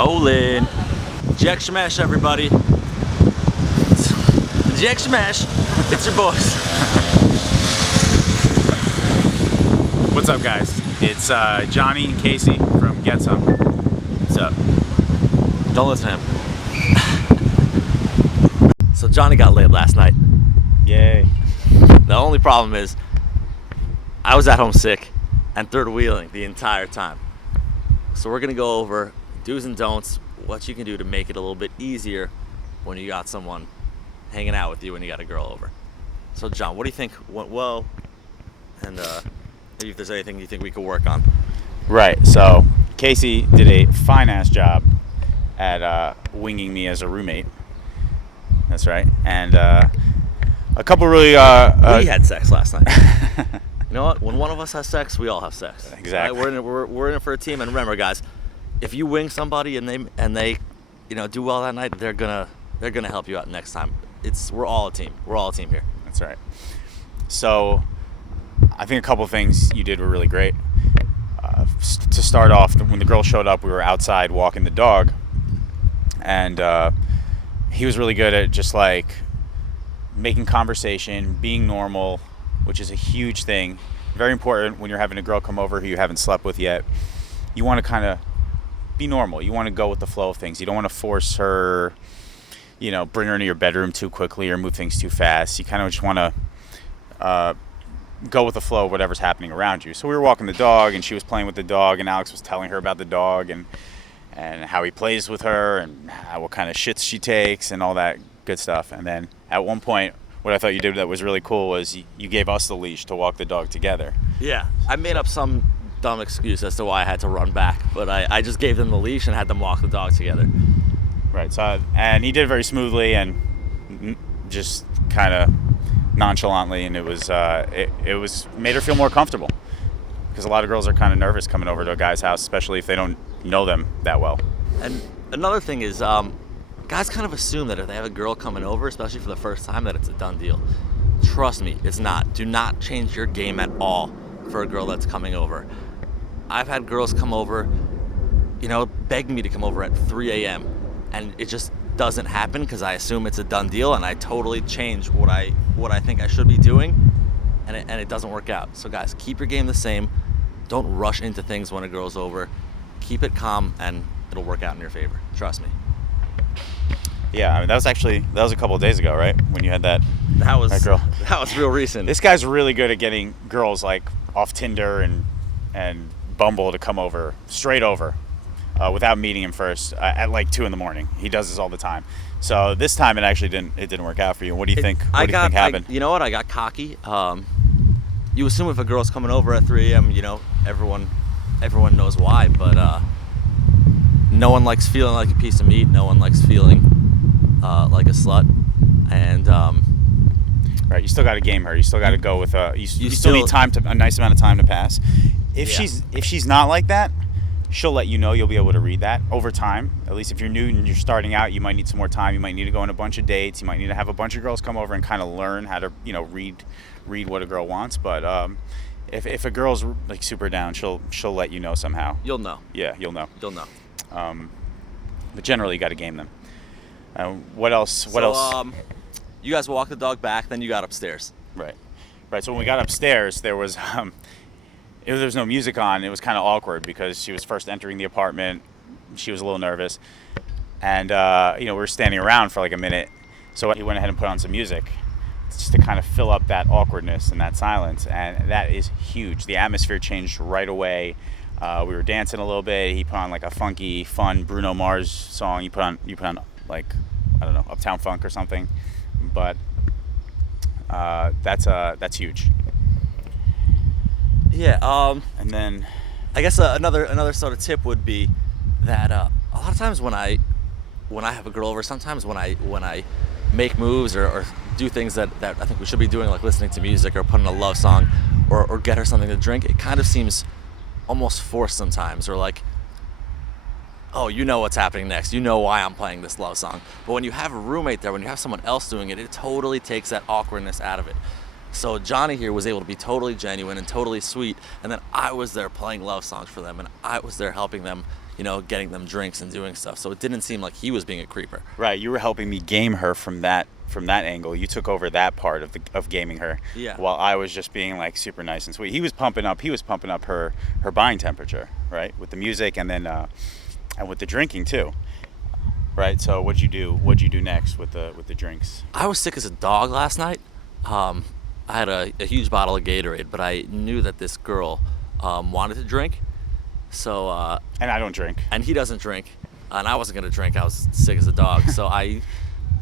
Rolling. Jack Smash, everybody. Jack Smash. It's your boys. What's up, guys? It's Johnny and Casey from Get Some. What's up? Don't listen to him. So Johnny got laid last night. Yay. The only problem is I was at home sick and third wheeling the entire time. So we're going to go over do's and don'ts, what you can do to make it a little bit easier when you got someone hanging out with you when you got a girl over. So John, what do you think went well? And maybe if there's anything you think we could work on. Right, so Casey did a fine-ass job at winging me as a roommate. That's right. And a couple really... we had sex last night. You know what? When one of us has sex, we all have sex. Exactly. Right? We're in it for a team. And remember, guys, if you wing somebody and they do well that night, they're gonna help you out next time. We're all a team. We're all a team here. That's right. So I think a couple things you did were really great. To start off, when the girl showed up, we were outside walking the dog, and he was really good at just like making conversation, being normal, which is a huge thing. Very important when you're having a girl come over who you haven't slept with yet. You want to kind of be normal. You want to go with the flow of things. You don't want to force her, bring her into your bedroom too quickly or move things too fast. You kind of just want to go with the flow of whatever's happening around you. So we were walking the dog, and she was playing with the dog, and Alex was telling her about the dog and how he plays with her and what kind of shits she takes and all that good stuff. And then at one point, what I thought you did that was really cool was you gave us the leash to walk the dog together. Yeah, I made up some dumb excuse as to why I had to run back, but I just gave them the leash and had them walk the dog together. Right. So and he did it very smoothly and just kind of nonchalantly, and it was made her feel more comfortable, because a lot of girls are kind of nervous coming over to a guy's house, especially if they don't know them that well. And another thing is, guys kind of assume that if they have a girl coming over, especially for the first time, that it's a done deal. Trust me, it's not. Do not change your game at all for a girl that's coming over. I've had girls come over, begging me to come over at 3 a.m. and it just doesn't happen because I assume it's a done deal, and I totally change what I think I should be doing, and it doesn't work out. So guys, keep your game the same. Don't rush into things when a girl's over. Keep it calm, and it'll work out in your favor. Trust me. Yeah, I mean, that was a couple of days ago, right? When you had that girl. That was real recent. This guy's really good at getting girls like off Tinder and Bumble to come over, straight over, without meeting him first at like 2 a.m. He does this all the time. So this time it actually didn't work out for you. What do you think? What do you think happened? You know what? I got cocky. You assume if a girl's coming over at 3 a.m., everyone knows why, but no one likes feeling like a piece of meat. No one likes feeling like a slut, and right. You still got to game her. You still got to go with you still need a nice amount of time to pass. If she's not like that, she'll let you know. You'll be able to read that over time. At least if you're new and you're starting out, you might need some more time. You might need to go on a bunch of dates. You might need to have a bunch of girls come over and kind of learn how to read what a girl wants. But if a girl's like super down, she'll let you know somehow. You'll know. Yeah, you'll know. You'll know. But generally, you got to game them. What else? What else? You guys walked the dog back, then you got upstairs. Right. So when we got upstairs, there was no music on. It was kind of awkward because she was first entering the apartment. She was a little nervous, and we were standing around for like a minute. So he went ahead and put on some music just to kind of fill up that awkwardness and that silence, and that is huge. The atmosphere changed right away. We were dancing a little bit. He put on like a funky, fun Bruno Mars song. You put on like, I don't know, Uptown Funk or something. But that's huge. Yeah. And then I guess another sort of tip would be that a lot of times when I have a girl over, sometimes when I make moves or do things that I think we should be doing, like listening to music or putting a love song or get her something to drink, it kind of seems almost forced sometimes, or like, oh, you know what's happening next. You know why I'm playing this love song. But when you have a roommate there, when you have someone else doing it, it totally takes that awkwardness out of it. So Johnny here was able to be totally genuine and totally sweet, and then I was there playing love songs for them, and I was there helping them, getting them drinks and doing stuff. So it didn't seem like he was being a creeper. Right, you were helping me game her from that angle. You took over that part of gaming her. Yeah. While I was just being like super nice and sweet. He was pumping up her buying temperature, right? With the music and then and with the drinking too. Right. So what'd you do next with the drinks? I was sick as a dog last night. I had a huge bottle of Gatorade, but I knew that this girl wanted to drink. So and I don't drink. And he doesn't drink, and I wasn't gonna drink. I was sick as a dog, so I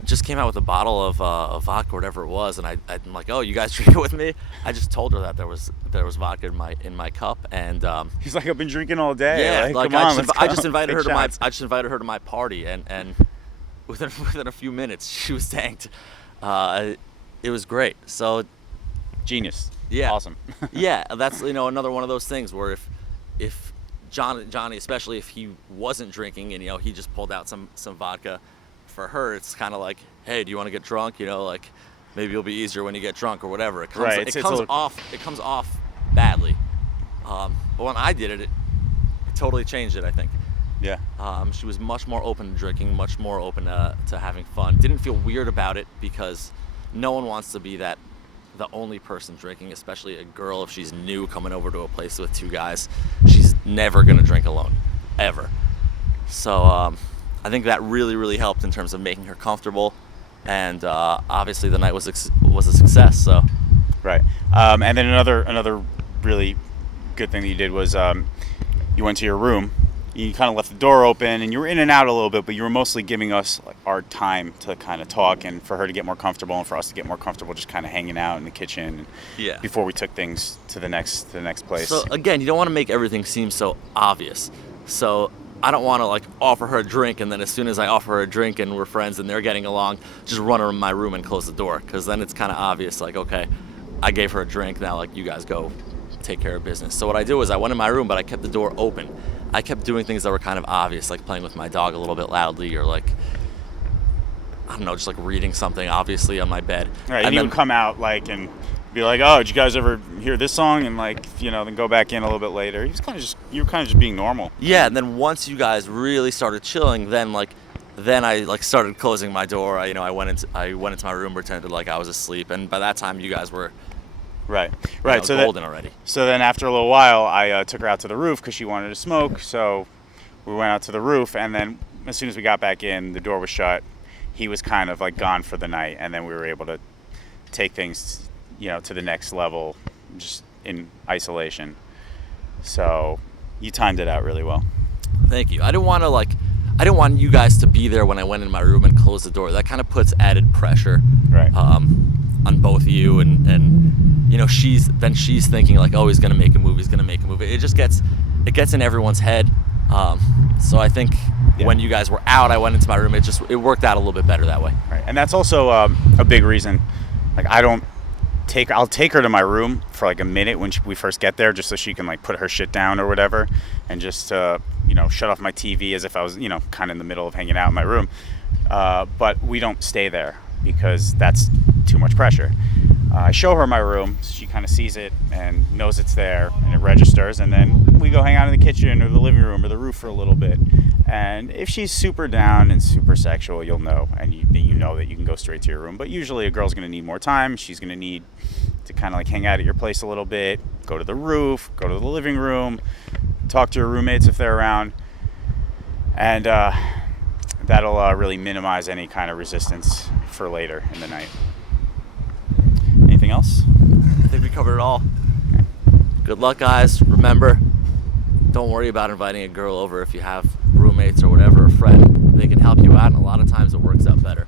just came out with a bottle of vodka, whatever it was, and I'm like, "Oh, you guys drink it with me?" I just told her that there was vodka in my cup, and he's like, "I've been drinking all day." Yeah, like come on, I just invited her shots. to my party, and within a few minutes she was tanked. It was great. So genius. Yeah, awesome. Yeah, that's another one of those things where if Johnny, especially if he wasn't drinking and he just pulled out some vodka, for her it's kind of like, hey, do you want to get drunk? Like maybe it'll be easier when you get drunk or whatever. It comes off badly, but when I did it totally changed it, I think. Yeah. She was much more open to drinking, much more open to having fun. Didn't feel weird about it because no one wants to be the only person drinking, especially a girl. If she's new coming over to a place with two guys, she's never gonna drink alone, ever. So I think that really, really helped in terms of making her comfortable, and obviously the night was a success. So. Right. And then another really good thing that you did was you went to your room. You kind of left the door open, and you were in and out a little bit, but you were mostly giving us like our time to kind of talk, and for her to get more comfortable, and for us to get more comfortable, just kind of hanging out in the kitchen. Yeah. Before we took things to the next place. So again, you don't want to make everything seem so obvious. So I don't want to like offer her a drink, and then as soon as I offer her a drink and we're friends and they're getting along, just run her in my room and close the door, because then it's kind of obvious. Like, okay, I gave her a drink, now like you guys go take care of business. So what I did was I went in my room, but I kept the door open. I kept doing things that were kind of obvious, like playing with my dog a little bit loudly, or like, I don't know, just like reading something obviously on my bed. Right, and he would come out like and be like, "Oh, did you guys ever hear this song?" And like, then go back in a little bit later. You were kind of just being normal. Yeah, and then once you guys really started chilling, then I like started closing my door. I went into my room, pretended like I was asleep, and by that time you guys were right. So golden already. So then after a little while, I took her out to the roof because she wanted to smoke. So we went out to the roof, and then as soon as we got back in, the door was shut. He was kind of like gone for the night, and then we were able to take things, to the next level, just in isolation. So you timed it out really well. Thank you. I didn't want you guys to be there when I went in my room and closed the door. That kind of puts added pressure, right, on both of you, and she's thinking like, oh, he's gonna make a movie. It just gets in everyone's head. So I think when you guys were out, I went into my room. It worked out a little bit better that way. Right, and that's also a big reason. Like I'll take her to my room for like a minute when we first get there, just so she can like put her shit down or whatever, and just shut off my TV as if I was kind of in the middle of hanging out in my room. But we don't stay there because that's too much pressure. I show her my room, so she kind of sees it and knows it's there, and it registers, and then we go hang out in the kitchen or the living room or the roof for a little bit. And if she's super down and super sexual, you'll know, and you know that you can go straight to your room. But usually a girl's going to need more time. She's going to need to kind of like hang out at your place a little bit, go to the roof, go to the living room, talk to her roommates if they're around, and that'll really minimize any kind of resistance for later in the night. Anything else? I think we covered it all. Good luck, guys. Remember, don't worry about inviting a girl over if you have roommates or whatever, a friend. They can help you out, and a lot of times it works out better.